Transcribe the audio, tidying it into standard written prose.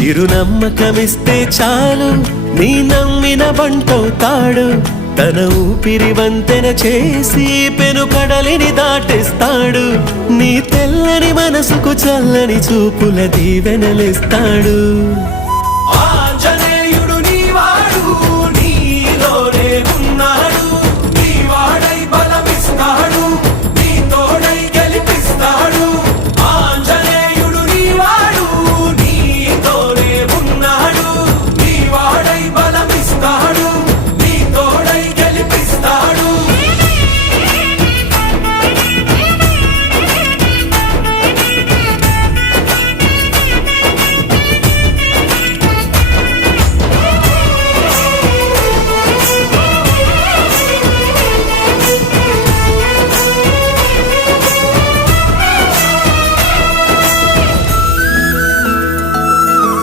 చిరునమ్మకమిస్తే చాలు నీ నమ్మిన బంటవుతాడు తన ఊపిరి వంతెన చేసి పెను కడలిని దాటిస్తాడు నీ తెల్లని మనసుకు చల్లని చూపుల దీవెనలిస్తాడు ఆంజనేయ